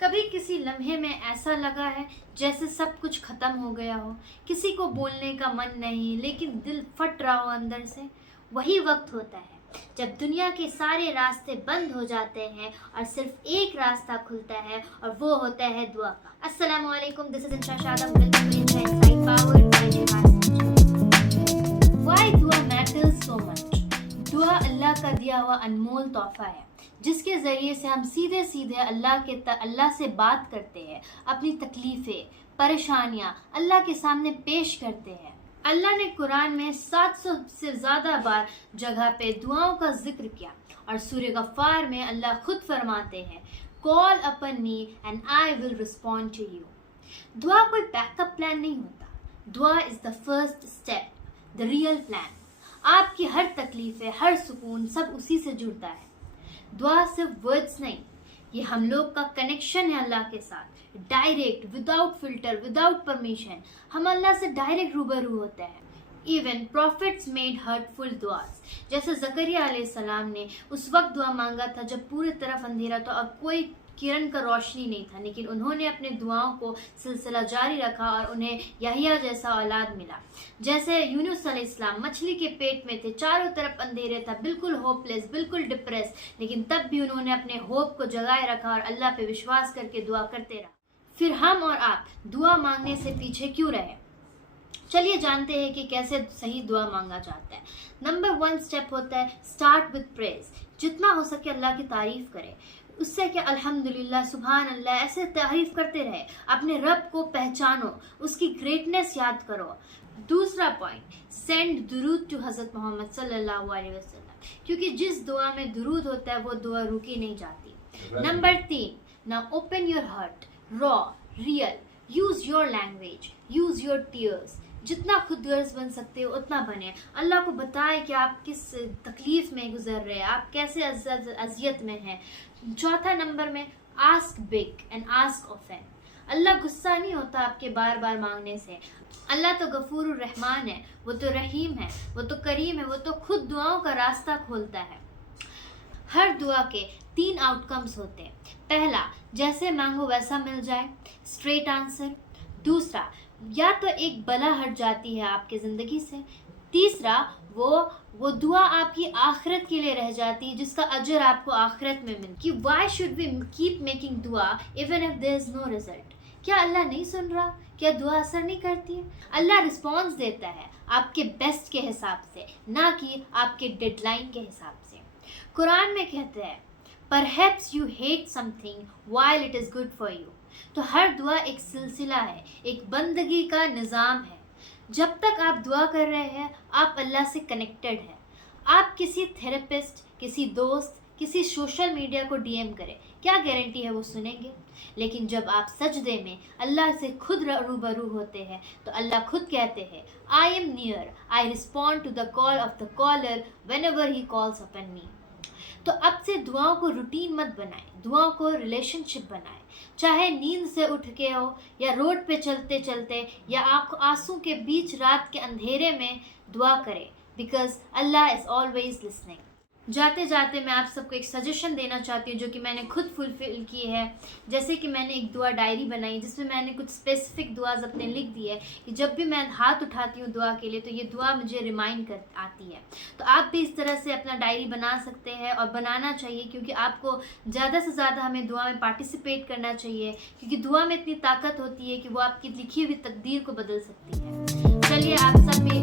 کبھی کسی لمحے میں ایسا لگا ہے جیسے سب کچھ ختم ہو گیا ہو، کسی کو بولنے کا من نہیں لیکن دل پھٹ رہا ہو اندر سے؟ وہی وقت ہوتا ہے جب دنیا کے سارے راستے بند ہو جاتے ہیں اور صرف ایک راستہ کھلتا ہے اور وہ ہوتا ہے دعا کا۔ السلام علیکم، دس از انشا شادم، ویلکم ٹو انشا انسائٹ پاورڈ بائی جہاد۔ وائی دعا میٹرز سو مچ؟ دعا اللہ کا دیا ہوا انمول تحفہ ہے جس کے ذریعے سے ہم سیدھے اللہ سے بات کرتے ہیں، اپنی تکلیفیں، پریشانیاں اللہ کے سامنے پیش کرتے ہیں۔ اللہ نے قرآن میں 700 سے زیادہ بار جگہ پہ دعاؤں کا ذکر کیا، اور سورہ غفار میں اللہ خود فرماتے ہیں "Call upon me and I will respond to you"۔ دعا کوئی بیک اپ پلان نہیں ہوتا، دعا is the first step, the real plan. آپ کی ہر تکلیف، ہر سکون سب اسی سے جڑتا ہے۔ دعا صرف ورڈز نہیں، یہ ہم لوگ کا کنیکشن ہے اللہ کے ساتھ، direct, without filter, without permission. ہم اللہ سے ڈائریکٹ روبرو ہوتے ہیں۔ ایون پروفیٹس میڈ ہرٹفل دعاز، جیسے زکریہ علیہ السلام نے اس وقت دعا مانگا تھا جب پوری طرف اندھیرا تھا اور کوئی کرن کا روشنی نہیں تھا، لیکن انہوں نے اپنے دعاؤں کو سلسلہ جاری رکھا اور انہیں یحییٰ جیسا اولاد ملا۔ جیسے یونس علیہ السلام مچھلی کے پیٹ میں تھے، چاروں طرف اندھیرے تھا، بالکل ہوپ لیس، بالکل ڈپریس، لیکن تب بھی انہوں نے اپنے ہوپ کو جگائے رکھا اور اللہ پہ وشواس کر کے دعا کرتے رہا۔ پھر ہم اور آپ دعا مانگنے سے پیچھے کیوں رہے؟ چلیے جانتے ہیں کہ کیسے صحیح دعا مانگا جاتا ہے۔ نمبر 1 اسٹیپ ہوتا ہے اسٹارٹ وتھ پریز۔ جتنا ہو سکے اللہ کی تعریف کرے، اس سے کہ الحمدللہ، سبحان اللہ، ایسے تعریف کرتے رہے، اپنے رب کو پہچانو، اس کی گریٹنس یاد کرو۔ دوسرا پوائنٹ، سینڈ درود ٹو حضرت محمد صلی اللہ علیہ وسلم، کیونکہ جس دعا میں درود ہوتا ہے وہ دعا روکی نہیں جاتی۔ نمبر 3، نا اوپن یور ہارٹ، را، real, use your language, use your tears. جتنا خود غرض بن سکتے ہو اتنا بنے، اللہ کو بتائے کہ آپ کس تکلیف میں گزر رہے ہیں، آپ کیسے اذیت میں ہیں۔ چوتھا نمبر میں، ask big and ask often. اللہ غصہ نہیں ہوتا آپ کے بار بار مانگنے سے۔ اللہ تو غفور الرحمن ہے، وہ تو رحیم ہے، وہ تو کریم ہے، وہ تو خود دعاؤں کا راستہ کھولتا ہے۔ ہر دعا کے 3 آؤٹ کمز ہوتے ہیں۔ پہلا، جیسے مانگو ویسا مل جائے، اسٹریٹ آنسر۔ دوسرا، یا تو ایک بلا ہٹ جاتی ہے آپ کی زندگی سے۔ تیسرا، وہ دعا آپ کی آخرت کے لیے رہ جاتی ہے جس کا اجر آپ کو آخرت میں ملتا ہے۔ Why should we keep making دعا even if there is no result? کیا اللہ نہیں سن رہا؟ کیا دعا اثر نہیں کرتی ہے؟ اللہ رسپانس دیتا ہے آپ کے بیسٹ کے حساب سے، نہ کہ آپ کے ڈیڈ لائن کے حساب سے۔ قرآن میں کہتے ہیں "Perhaps you hate something while it is good for you"۔ تو ہر دعا ایک سلسلہ ہے، ایک بندگی کا نظام ہے۔ جب تک آپ دعا کر رہے ہیں آپ اللہ سے کنیکٹڈ ہیں۔ آپ کسی تھراپسٹ، کسی دوست، کسی سوشل میڈیا کو ڈی ایم کریں، کیا گارنٹی ہے وہ سنیں گے؟ لیکن جب آپ سجدے میں اللہ سے خود روبرو ہوتے ہیں تو اللہ خود کہتے ہیں "I am near, I respond to the call of the caller whenever he calls upon me"۔ تو اب سے دعاؤں کو روٹین مت بنائیں، دعاؤں کو ریلیشن شپ بنائیں۔ چاہے نیند سے اٹھ کے ہو، یا روڈ پہ چلتے چلتے، یا آنسوں کے بیچ رات کے اندھیرے میں دعا کرے، because Allah is always listening. جاتے جاتے میں آپ سب کو ایک سجیشن دینا چاہتی ہوں جو کہ میں نے خود فلفل کی ہے۔ جیسے کہ میں نے ایک دعا ڈائری بنائی جس میں میں نے کچھ اسپیسیفک دعاز اپنے لکھ دی ہے کہ جب بھی میں ہاتھ اٹھاتی ہوں دعا کے لیے تو یہ دعا مجھے ریمائنڈ کر آتی ہے۔ تو آپ بھی اس طرح سے اپنا ڈائری بنا سکتے ہیں، اور بنانا چاہیے کیونکہ آپ کو زیادہ سے زیادہ ہمیں دعا میں پارٹیسپیٹ کرنا چاہیے، کیونکہ دعا میں اتنی طاقت ہوتی ہے کہ وہ آپ کی لکھی ہوئی تقدیر کو بدل سکتی ہے۔ چلیے آپ سب بھی